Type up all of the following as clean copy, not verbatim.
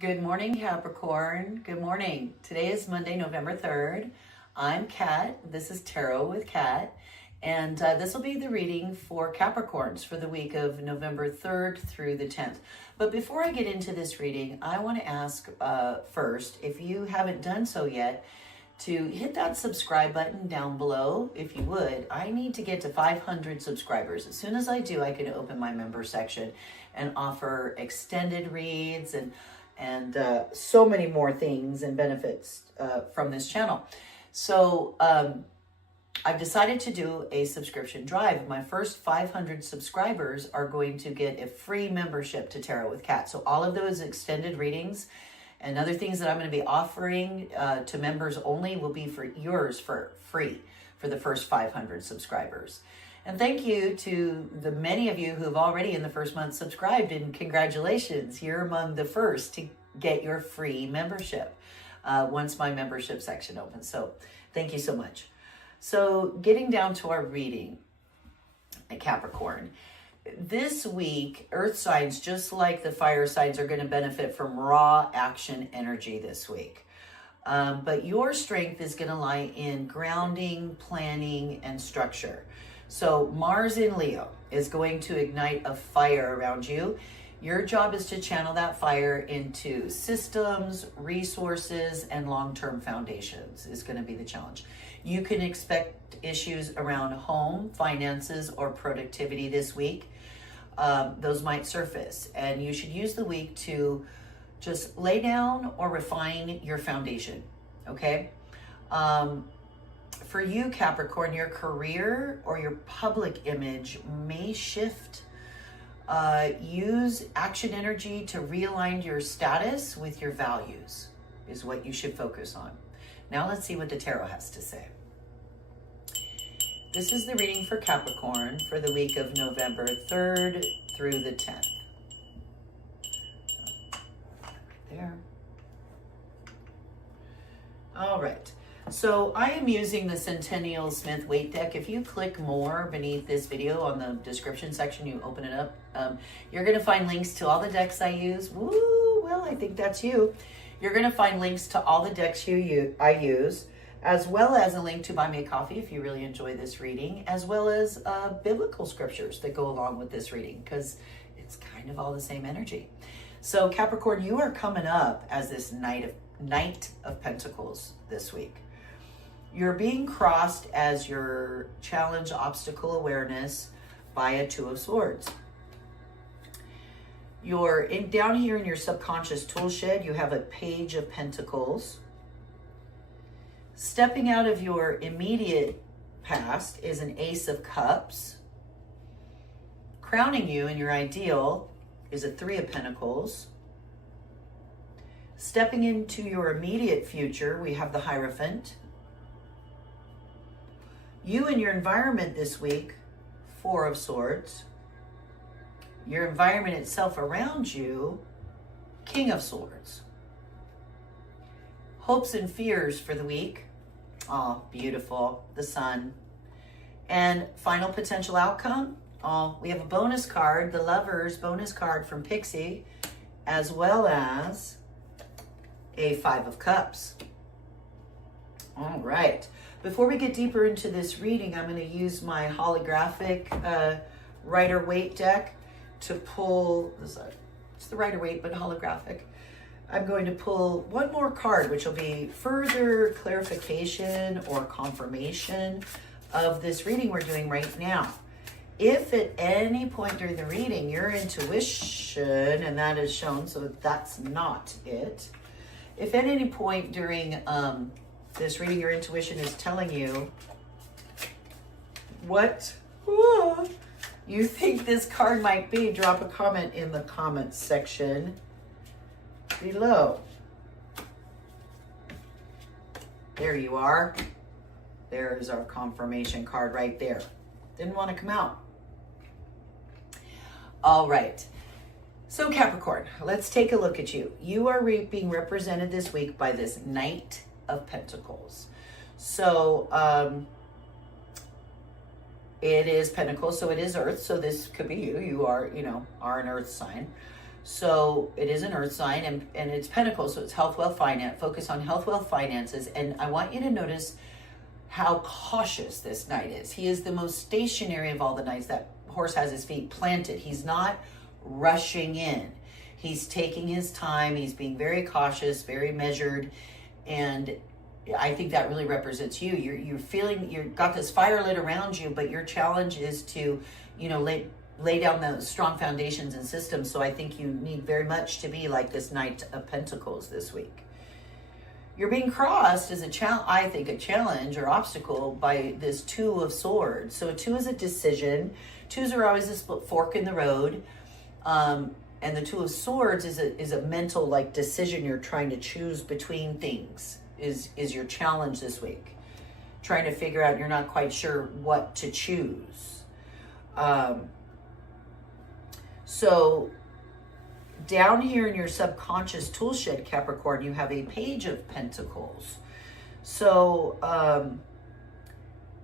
Good morning, Capricorn. Good morning. Today is Monday, November 3rd. I'm Kat. This is Tarot with Kat. And this will be the reading for Capricorns for the week of November 3rd through the 10th. But before I get into this reading, I want to ask first, if you haven't done so yet, to hit that subscribe button down below, if you would. I need to get to 500 subscribers. As soon as I do, I can open my member section and offer extended reads and so many more things and benefits from this channel. So I've decided to do a subscription drive. My first 500 subscribers are going to get a free membership to Tarot with Kat. So all of those extended readings and other things that I'm going to be offering to members only will be for yours for free for the first 500 subscribers. And thank you to the many of you who have already in the first month subscribed, and congratulations, you're among the first to get your free membership once my membership section opens. So thank you so much. So getting down to our reading at Capricorn. This week, earth signs, just like the fire signs, are going to benefit from raw action energy this week. But your strength is going to lie in grounding, planning, and structure. So Mars in Leo is going to ignite a fire around you. Your job is to channel that fire into systems, resources, and long-term foundations is going to be the challenge. You can expect issues around home, finances, or productivity this week. Those might surface, and you should use the week to just lay down or refine your foundation, okay? For you, Capricorn, your career or your public image may shift. Use action energy to realign your status with your values is what you should focus on. Now let's see what the tarot has to say. This is the reading for Capricorn for the week of November 3rd through the 10th. There. All right. So I am using the Centennial Smith weight deck. If you click more beneath this video on the description section, you open it up, you're going to find links to all the decks I use. Woo, well, I think that's you. You're going to find links to all the decks I use, as well as a link to buy me a coffee if you really enjoy this reading, as well as biblical scriptures that go along with this reading, because it's kind of all the same energy. So Capricorn, you are coming up as this Knight of Pentacles this week. You're being crossed as your challenge obstacle awareness by a Two of Swords. You're down here in your subconscious tool shed, you have a Page of Pentacles. Stepping out of your immediate past is an Ace of Cups. Crowning you in your ideal is a Three of Pentacles. Stepping into your immediate future, we have the Hierophant. You and your environment this week, Four of Swords. Your environment itself around you, King of Swords. Hopes and fears for the week. Oh, beautiful. The Sun. And final potential outcome. Oh, we have a bonus card, the Lovers bonus card from Pixie, as well as a Five of Cups. All right. Before we get deeper into this reading, I'm going to use my holographic Rider-Waite deck to pull, it's the Rider-Waite, but holographic. I'm going to pull one more card, which will be further clarification or confirmation of this reading we're doing right now. If at any point during the reading, your intuition, and that is shown, so that's not it. If at any point during this reading, your intuition is telling you what you think this card might be, drop a comment in the comments section below. There you are. There's our confirmation card right there. Didn't want to come out. All right. So Capricorn, let's take a look at you. You are being represented this week by this Knight of Pentacles. So it is Pentacles, so it is Earth. So this could be you. You are, are an Earth sign. So it is an earth sign, and it's Pentacles, so it's health, wealth, finance. Focus on health, wealth, finances. And I want you to notice how cautious this Knight is. He is the most stationary of all the Knights. That horse has his feet planted. He's not rushing in. He's taking his time. He's being very cautious, very measured. And I think that really represents you. You're feeling, you've got this fire lit around you, but your challenge is to, lay down those strong foundations and systems. So I think you need very much to be like this Knight of Pentacles this week. You're being crossed as a challenge or obstacle by this Two of Swords. So a two is a decision. Twos are always a split fork in the road. And the Two of Swords is a mental decision you're trying to choose between things is your challenge this week. Trying to figure out, you're not quite sure what to choose. So down here in your subconscious toolshed, Capricorn, you have a Page of Pentacles. So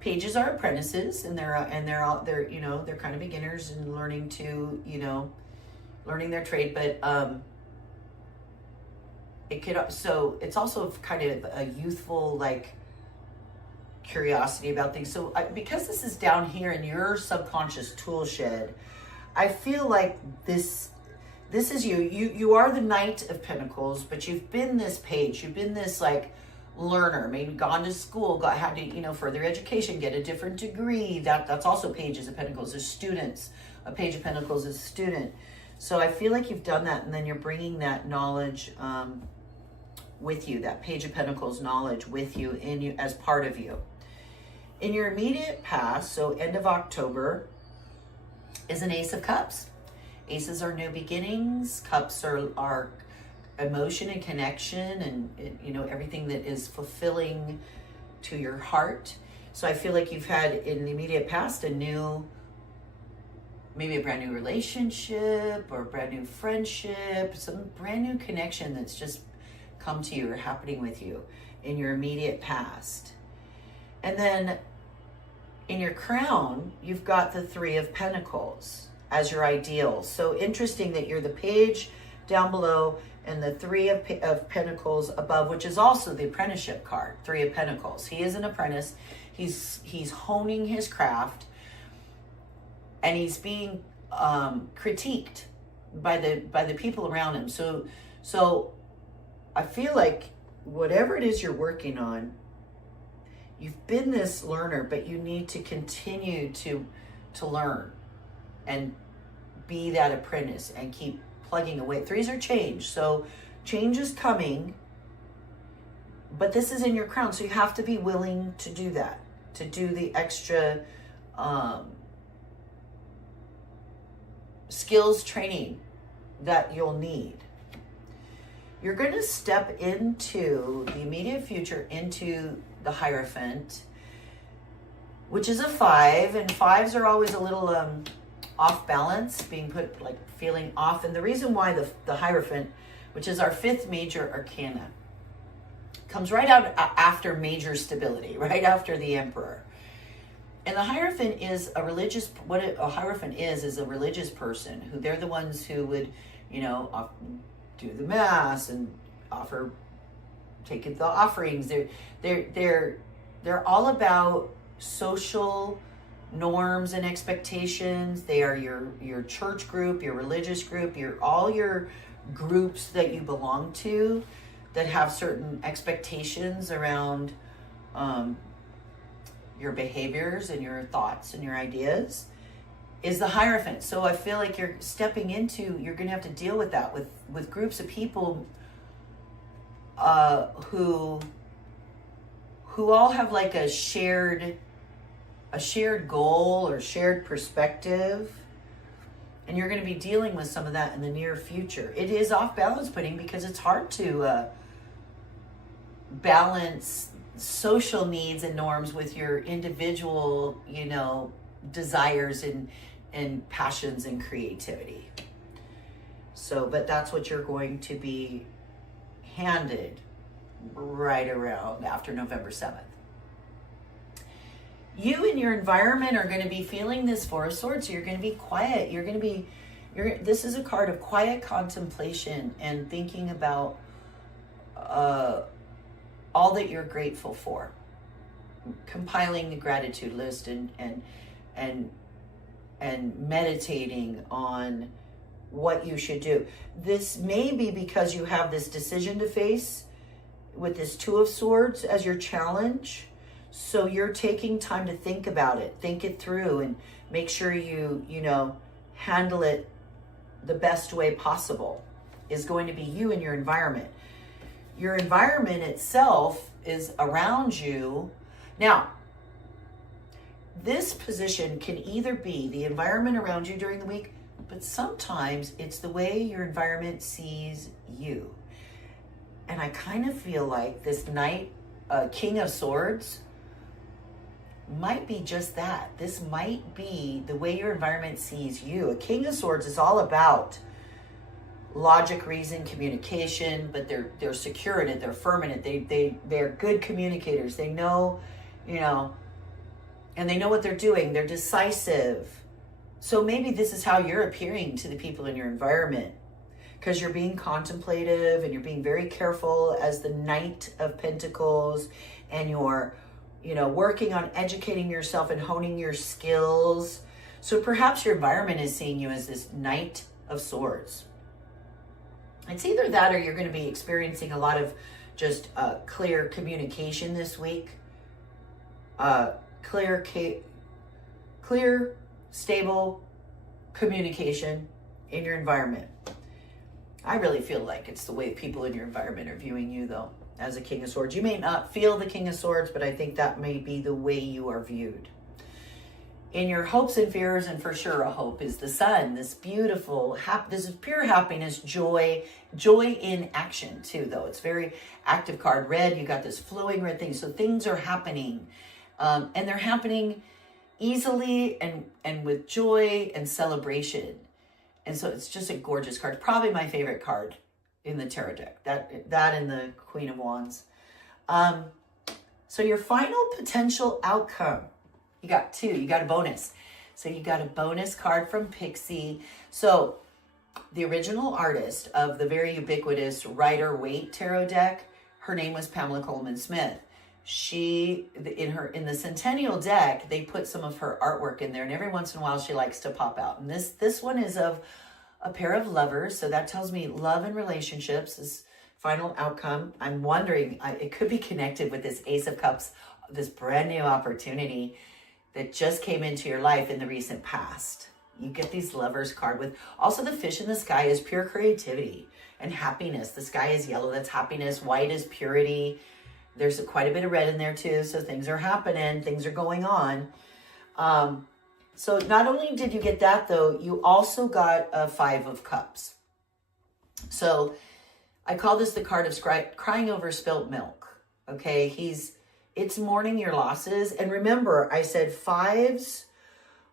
pages are apprentices, and they're kind of beginners and learning their trade, but it's also kind of a youthful curiosity about things. So because this is down here in your subconscious toolshed, I feel like this is you. You are the Knight of Pentacles, but you've been this page. You've been this learner, maybe gone to school, had to, further education, get a different degree. That's also Pages of Pentacles as students. A Page of Pentacles as a student. So I feel like you've done that, and then you're bringing that knowledge with you, that Page of Pentacles knowledge with you, in you, as part of you. In your immediate past, so end of October, is an Ace of Cups. Aces are new beginnings. Cups are emotion and connection, and everything that is fulfilling to your heart. So I feel like you've had in the immediate past maybe a brand new relationship or a brand new friendship, some brand new connection that's just come to you or happening with you in your immediate past. And then in your crown, you've got the Three of Pentacles as your ideal. So interesting that you're the Page down below and the Three of Pentacles above, which is also the apprenticeship card, Three of Pentacles. He is an apprentice. He's honing his craft, and he's being critiqued by the people around him. So I feel like whatever it is you're working on, you've been this learner, but you need to continue to learn and be that apprentice and keep plugging away. Threes are change, so change is coming, but this is in your crown, so you have to be willing to do that, to do the extra skills training that you'll need. You're going to step into the immediate future, into the Hierophant, which is a 5, and 5s are always a little off balance, being put feeling off. And the reason why the Hierophant, which is our 5th major arcana, comes right out after major stability, right after the Emperor. And the Hierophant is a religious, a Hierophant is a religious person, who they're the ones who would, do the mass and take the offerings. They're all about social norms and expectations. They are your church group, your religious group, all your groups that you belong to that have certain expectations around your behaviors and your thoughts and your ideas, is the Hierophant. So I feel like you're stepping into, you're going to have to deal with that with groups of people who all have a shared goal or shared perspective, and you're going to be dealing with some of that in the near future. It is off balance putting, because it's hard to balance social needs and norms with your individual, desires and passions and creativity. So, but that's what you're going to be handed right around after November 7th. You and your environment are going to be feeling this Four of Swords. So you're going to be quiet. You're going to be This is a card of quiet contemplation and thinking about all that you're grateful for, compiling the gratitude list and meditating on what you should do. This may be because you have this decision to face with this Two of Swords as your challenge. So you're taking time to think about it, think it through, and make sure you handle it the best way possible. Is going to be you and your environment. Your environment itself is around you. Now, this position can either be the environment around you during the week, but sometimes it's the way your environment sees you. And I kind of feel like this King of Swords might be just that. This might be the way your environment sees you. A King of Swords is all about logic, reason, communication, but they're secure in it, they're firm in it, they're good communicators. They know, and they know what they're doing. They're decisive. So maybe this is how you're appearing to the people in your environment, because you're being contemplative and you're being very careful as the Knight of Pentacles, and you're working on educating yourself and honing your skills. So perhaps your environment is seeing you as this Knight of Swords. It's either that or you're going to be experiencing a lot of just clear communication this week. Clear, stable communication in your environment. I really feel like it's the way people in your environment are viewing you, though, as a King of Swords. You may not feel the King of Swords, but I think that may be the way you are viewed. In your hopes and fears, and for sure a hope, is the Sun. This beautiful, this is pure happiness, joy in action too, though. It's very active card. Red, you got this flowing red thing. So things are happening, and they're happening easily and with joy and celebration. And so it's just a gorgeous card. Probably my favorite card in the tarot deck. That and the Queen of Wands. So your final potential outcome. You got two. You got a bonus. So you got a bonus card from Pixie. So the original artist of the very ubiquitous Rider-Waite tarot deck, her name was Pamela Coleman Smith. She, in the Centennial deck, they put some of her artwork in there, and every once in a while she likes to pop out. And this one is of a pair of lovers, so that tells me love and relationships is final outcome. I'm wondering, it could be connected with this Ace of Cups, this brand new opportunity that just came into your life in the recent past. You get these lovers card with also the fish in the sky is pure creativity and happiness. The sky is yellow, that's happiness. White is purity. There's quite a bit of red in there too, so things are happening, things are going on. So not only did you get that, though, you also got a Five of Cups. So I call this the card of crying over spilt milk. Okay, it's mourning your losses. And remember, I said fives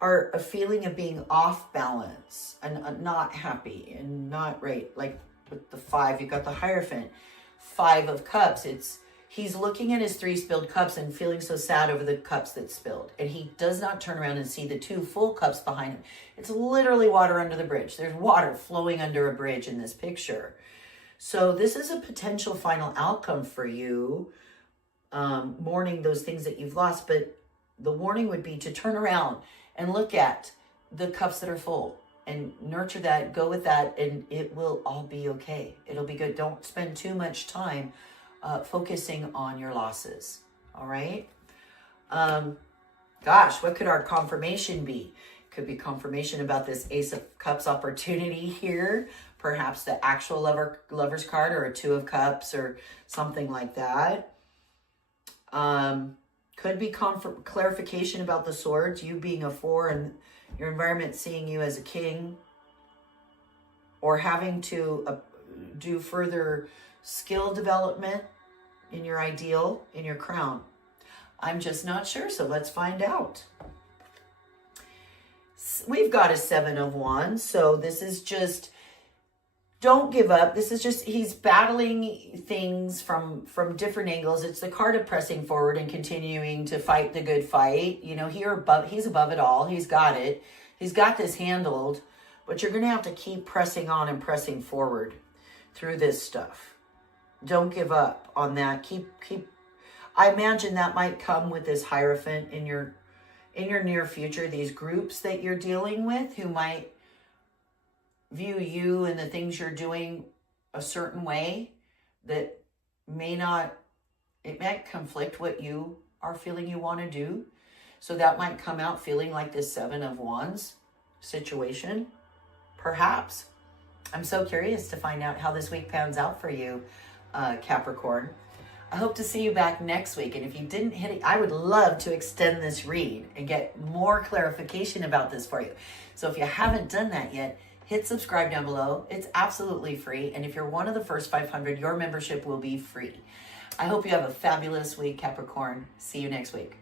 are a feeling of being off balance and not happy and not right. Like with the five, you got the Hierophant. Five of Cups, he's looking at his three spilled cups and feeling so sad over the cups that spilled. And he does not turn around and see the two full cups behind him. It's literally water under the bridge. There's water flowing under a bridge in this picture. So this is a potential final outcome for you, mourning those things that you've lost. But the warning would be to turn around and look at the cups that are full and nurture that, go with that, and it will all be okay. It'll be good. Don't spend too much time focusing on your losses. All right. Gosh, what could our confirmation be? Could be confirmation about this Ace of Cups opportunity here. Perhaps the actual lover's card or a Two of Cups or something like that. Could be clarification about the swords, you being a four and your environment seeing you as a king, or having to do further skill development in your ideal, in your crown. I'm just not sure, so let's find out. We've got a Seven of Wands, so this is just, don't give up. This is just, he's battling things from different angles. It's the card of pressing forward and continuing to fight the good fight. You know, he's above it all. He's got it. He's got this handled. but you're going to have to keep pressing on and pressing forward through this stuff. Don't give up on that. I imagine that might come with this Hierophant in your near future, these groups that you're dealing with who might view you and the things you're doing a certain way that it might conflict what you are feeling you want to do. So that might come out feeling like this Seven of Wands situation, perhaps. I'm so curious to find out how this week pans out for you, Capricorn. I hope to see you back next week. And if you didn't hit it, I would love to extend this read and get more clarification about this for you. So if you haven't done that yet, hit subscribe down below. It's absolutely free. And if you're one of the first 500, your membership will be free. I hope you have a fabulous week, Capricorn. See you next week.